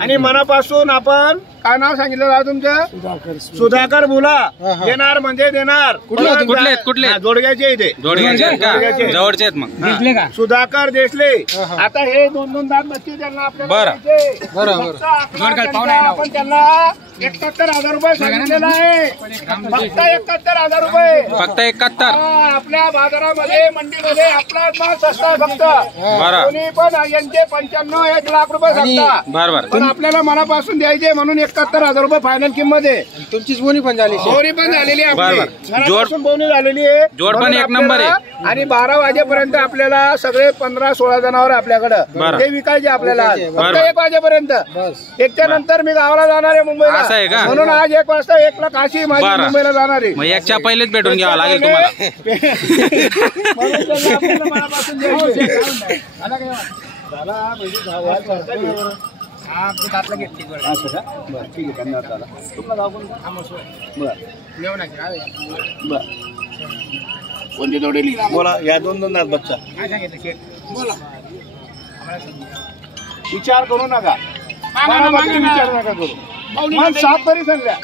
आणि मनापासून आपण काय नाव सांगितलं दादा तुमचं? सुधाकर मुला. देणार म्हणजे देणार. कुठले जोडग्याचे इथे जवळचे आहेत मग. सुधाकर देशले. आता हे 2-2 दात बच्चे त्यांना आपल्याला आपण त्यांना 71,000 रुपये सांगितलेला आहे. फक्त 71,000 रुपये. फक्त 71. आपल्या बाजारामध्ये मंडीमध्ये आपला माल सस्ता आहे. फक्त कोणी पण यांचे 95-1 लाख रुपये सांगता. बरोबर. पण आपल्याला मनापासून द्यायचे म्हणून 71,000 रुपये फायनल किंमत आहे. तुमचीच बोनी पण झाली. बोनी पण झालेली आहे. मनापासून बोनी झालेली आहे. जोड पण एक नंबर आहे. आणि 12 वाजेपर्यंत आपल्याला सगळे 15-16 जनावर आपल्याकडे ते विकायचे आपल्याला. फक्त 1 वाजेपर्यंत. 1च्या नंतर मी गावाला जाणार आहे मुंबईला. म्हणून आज 1 वाजता 1 लाख अशी माझी मुंबईला जाणार आहे. मग 1च्या पहिलेच भेटून घ्यावं लागेल तुम्हाला. मनापासून द्यायचे. कोणती जोडी बोला. या 2-2 दात बच्चा बोला. विचार करू नका. विचार नका करू. मन साफ तरी सांगल्या.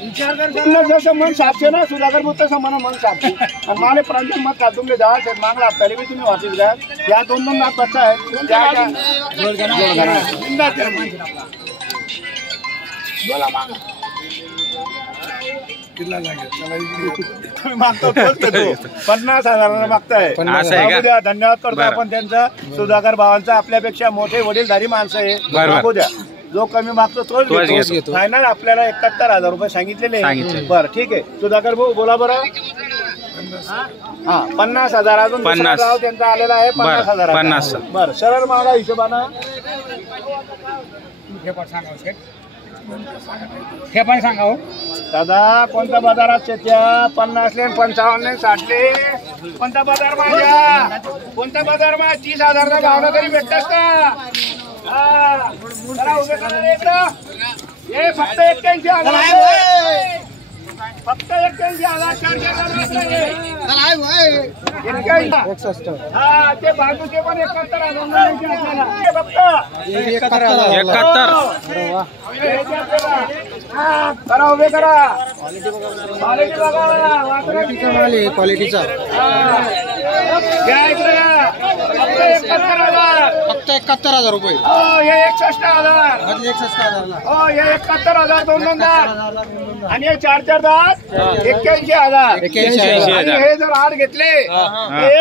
विचार कर जसं मन साफशे ना सुधाकर बोल तसं मन साफशे. आणि मला प्रांत मत का तुमले दहा शेत मागला तरी मी तुम्ही वाचीत घ्या. या 2-2 दात बच्चा आहे. बोला मागा. मागतो 50,000 मागताय. धन्यवाद करतो आपण त्यांचा. सुधाकर भावांचा आपल्यापेक्षा मोठे वडीलधारी माणसं आहे. मागू द्या. जो कमी मागतो तोच घेतो. फायनल आपल्याला 71,000 रुपये सांगितलेले. बरं ठीक आहे. सुधाकर भाऊ बोला बरं. 50,000 अजून 50 त्यांचा आलेला आहे. 50,000. बरं सरळ मागा हिशोबानं. हे पण सांगा हो दादा. कोणत्या बाजारात शेत्या 50 ले 55 60 कोणता बाजार माझ्या? कोणत्या बाजार मा 30,000 भावना तरी भेटतास का? उभे करा. हे फक्त 81,000. फक्त 81,000. ते बाजूचे पण 71,000 फक्त 71. करा उभे करा. क्वालिटीचा फक्त 71,000 रुपये. हे 61,000. हे 71,000 2-2 दात. आणि हे 4-4 दात 81,000. हे जर 8 घेतले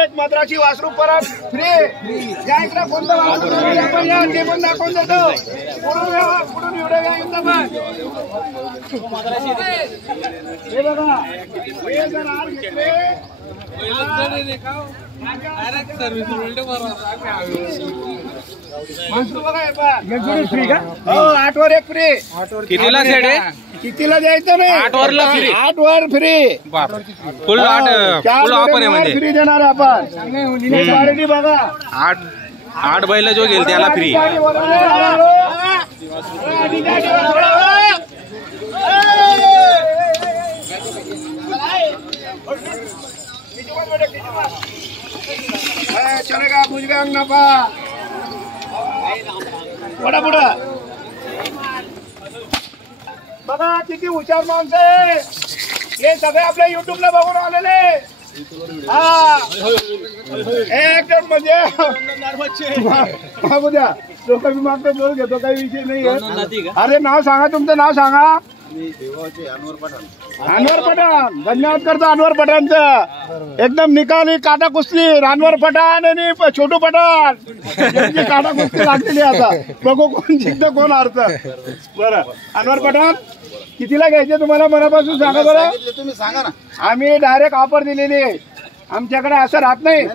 एक मद्रासी वासरू परत फ्री. या इकडे कोणतं वासरू ते पण दाखवून देतो. पुढून एवढं हे बघा. हे जर 8 घेतले 8 वर 1 फ्री. कितीला सेट आहे? कितीला द्यायचं नाही. 8 वरला free. 8 were free. Full offer आहे म्हणजे फ्री देणार आपण. बघा 8 बैल जो घेईल त्याला फ्री. चलेगा बुजगांग नफा. पुढा बघा किती हुशार माणसं आहे. हे सगळे आपल्या युट्यूबला बघून आलेले. एकदम म्हणजे बघू द्या. लोक मी मागतो बोल घेतो काही विषय नाही. अरे नाव सांगा. तुमचं नाव सांगा. अनवर पठाण. धन्यवाद करतो अनवर पठाणचं. एकदम निकाली काटा कुस्ती. अनवर पठाण आणि छोटू पठाण काटा कुस्ती लागलेली. आता बघू कोण जिंकतं कोण हारतं. बरं अनवर पठाण कितीला घ्यायचे तुम्हाला मनापासून सांगा बरं. तुम्ही सांगा ना. आम्ही डायरेक्ट ऑफर दिलेली आहे. आमच्याकडे असं राहत नाही.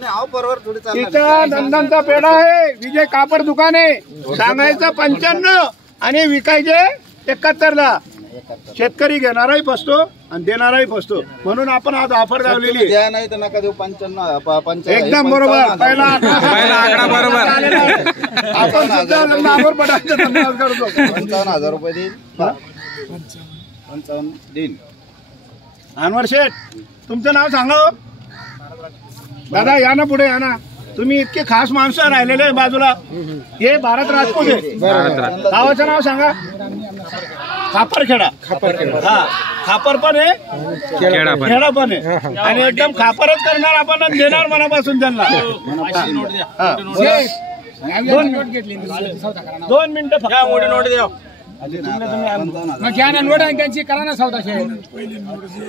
तिथं नंदनचा पेढा आहे. विजय कापड दुकान आहे. सांगायचं 95 आणि विकायचे 71ला. शेतकरी घेणाराही फसतो आणि देणाराही फसतो. म्हणून आपण आज ऑफर लावलेली द्या नाही तर नका देऊ. 55 एकदम बरोबर. पहिला आकडा बरोबर. आपण सुद्धा अनवर पठाणचा धन्यवाद करतो. 55,000 रुपये देईल. 55 देईल. अनवर शेठ तुमचं नाव सांगा दादा. या ना पुढे या ना. तुम्ही इतके खास माणसं राहिलेले बाजूला. हे भारत राजपूत आहे. गावाचं नाव सांगा. खापरखेडा. हा, खापर पण आहे, खेडा पण आहे. आणि एकदम खापरच करणार आपण आणि देणार मनापासून त्यांना. 2 मिनिटं फक्त. नोट द्या. मग घ्या ना नोट, त्यांची करा ना सौदा शेठ.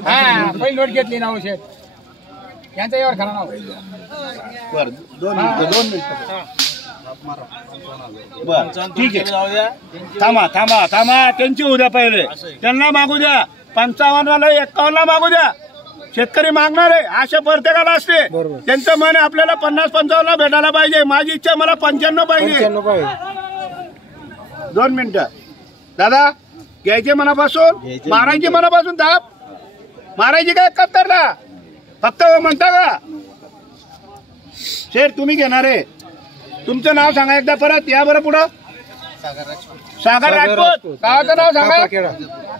हा, पहिली नोट घेतली ना शेठ, यांचा यावर खरा नाव. बरं, 2 मिनिटं. बरं, ठीक आहे. थांबा. त्यांची उद्या पहिले त्यांना मागू द्या. 55ला 51ला मागू द्या. शेतकरी मागणार आहे, आशा प्रत्येकाला असते. त्यांचं मन आपल्याला 50-55ला भेटायला पाहिजे. माझी इच्छा मला 95 पाहिजे. 2 मिनिटं. दादा, घ्यायचे मनापासून, मारायची मनापासून. दाब मारायची काय 71ला फक्त म्हणता का शेठ? तुम्ही घेणार आहे. तुमचं नाव सांगा एकदा परत. या बरं पुढं. सागर राजपूत. गावाचं नाव सांगा.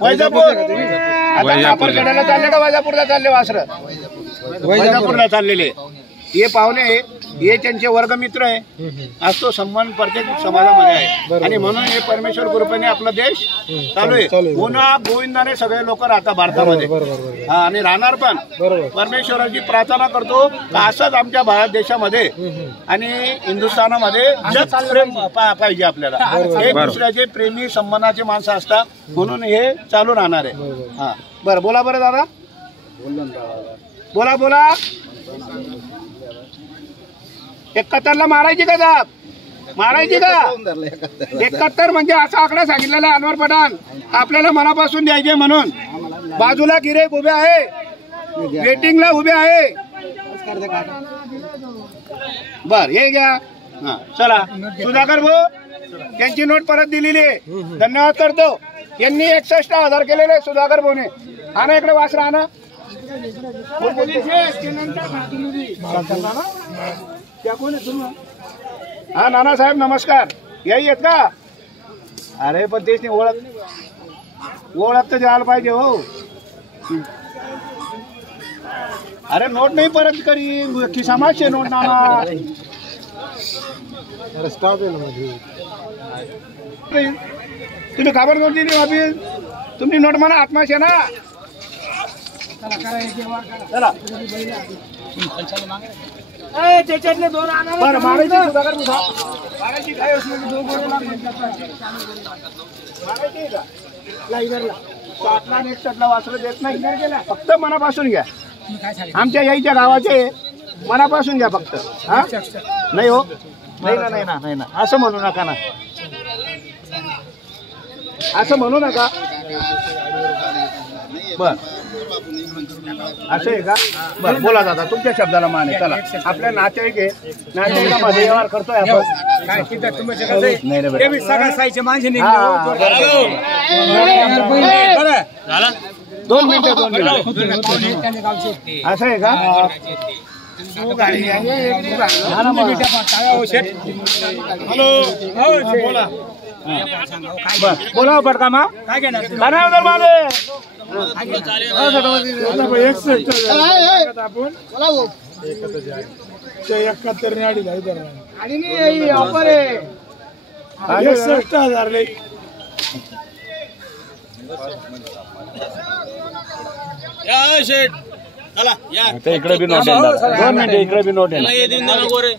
वैजापूर. आता खापरखेड्याला चालले का वैजापूरला चालले? वासर वैजापूरला चाललेले. हे पाहुणे, हे त्यांचे वर्गमित्र आहे. असतो संबंध प्रत्येक समाजामध्ये आहे. आणि म्हणून हे परमेश्वर कृपेने आपला देश चालू आहे. पुन्हा गोविंदाने सगळे लोक राहतात भारतामध्ये. हा, आणि राहणार पण. परमेश्वराची प्रार्थना करतो असंच आमच्या भारत देशामध्ये आणि हिंदुस्थानामध्ये जग प्रेम पाहिजे आपल्याला. हे दुसऱ्याचे प्रेमी संबंधाचे माणसं असतात. म्हणून हे चालू राहणार आहे. हा, बरं. बोला बरं दादा. बोला. 71ला मारायची का दाब? मारायची का? 71 म्हणजे असा आकडा सांगितलेला आहे अनवर पठाण. आपल्याला मनापासून द्यायचे म्हणून. बाजूला गिरेक उभे आहे, वेटिंगला उभे आहे. बर, हे घ्या. हा, चला. सुधाकर भाऊ, त्यांची नोट परत दिलेली आहे. धन्यवाद करतो. यांनी 61,000 केलेले सुधाकर भाऊने. आणा इकडे वासरा आणा. हा, नानासाहेब नमस्कार. याही आहेत का? अरे पण तेच नाही, ओळख तर द्यायला पाहिजे हो. अरे नोट नाही परत करी खिसामाचे नोट. नाना तुम्ही खबर नोट दिली वापस. तुमची नोट म्हणा आत्माशे ना. चला. त्याच्यातले 2 आणा. बरं, मारायची सुधाकर मारायची काय असली 2 गोळे मारायची का? 7ला 61ला वासरं देत नाही. फक्त मनापासून घ्या. आमच्या याईच्या गावाचे मनापासून घ्या फक्त. हा, नाही हो, नाही ना असं म्हणू नका ना. असं म्हणू नका. बर, असं आहे का? बरं, बोला दादा. तुमच्या शब्दाला मान आहे. चला, आपल्या नातेवाईक आहे. नातेवाईकामध्ये व्यवहार करतोय आपण. दोन मिनिटं. असं आहे का? बोला पडका मा काय घेणार? 61,000 इकडे बी नोट. 2 मिनिटं. इकडे बी नोट आहे.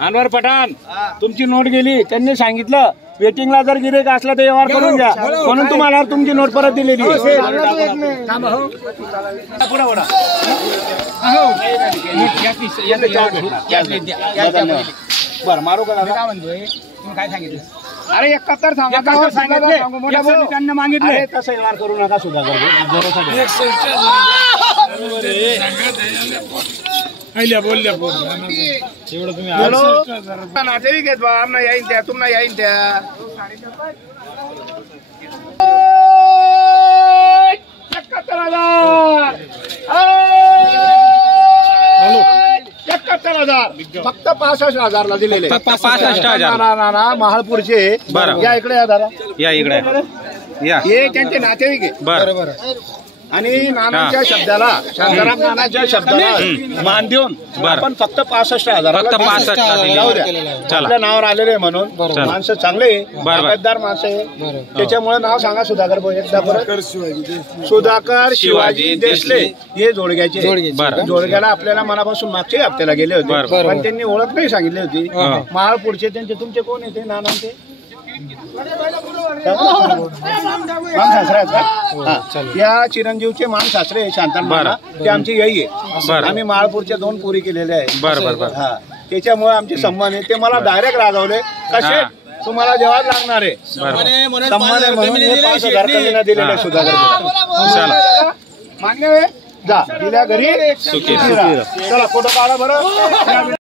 अनवर पठाण, तुमची नोट गेली. त्यांनी सांगितलं वेटिंगला जर गिरेक असला तर व्यवहार करून घ्या, म्हणून तुम्हाला तुमची नोट परत दिलेली. बरं, मारू का? काय सांगितलं? अरे 71 सांगा. त्यांना मागितलं तसं व्यवहार करू नका. सुद्धा बोलल्या एवढं तुम्ही नातेवाईक घेत बा. आमना येईन त्या, तुम्हाला येईन त्या. 71,000 फक्त 65,000ला दिलेले. 65,000 महाळपूरचे. या इकडे या दादा. या इकडे या. हे त्यांचे नातेवाईक आहे. बरोबर. आणि नानाच्या शब्दाला शांताराम नानाच्या शब्दाला मान देऊन बरं. आपण फक्त 65,000 फक्त 65 ला दिली. जाऊ द्या. चला. आपल्या नावावर आलेले आहे म्हणून चला. माणसं चांगले बरं. बागायतदार माणसं आहे त्याच्यामुळे नाव सांगा सुधाकर भाऊ एकदा परत सुधाकर शिवाजी देशले हे जोडग्याचे बरं. जोडग्याला आपल्याला मनापासून मागच्या हप्त्याला गेले बरं. होते पण त्यांनी ओळख नाही सांगितली होती हा. महाळपूरचे त्यांचे तुमचे कोण येते नाना ते मान सासरे आहेत का? हा. या चिरंजीवचे मान सासरे शांताराम बरं. नाना ते आमची यई आहे बरं. आम्ही महाळपूरच्या 2 पुरी केलेल्या आहे बरं बरं बरं हा त्याच्यामुळे आमचे सन्मान आहे ते मला डायरेक्ट रागवले कसे हा. तुम्हाला जेव्हा लागणार आहे बरं सन्मान आहे म्हणून हे 5,000 कमीला दिलेले आहे सुधाकर भाऊ. चला मान्य आहे जा दिल्या घरी सुखी. चला फोटो काढा बरं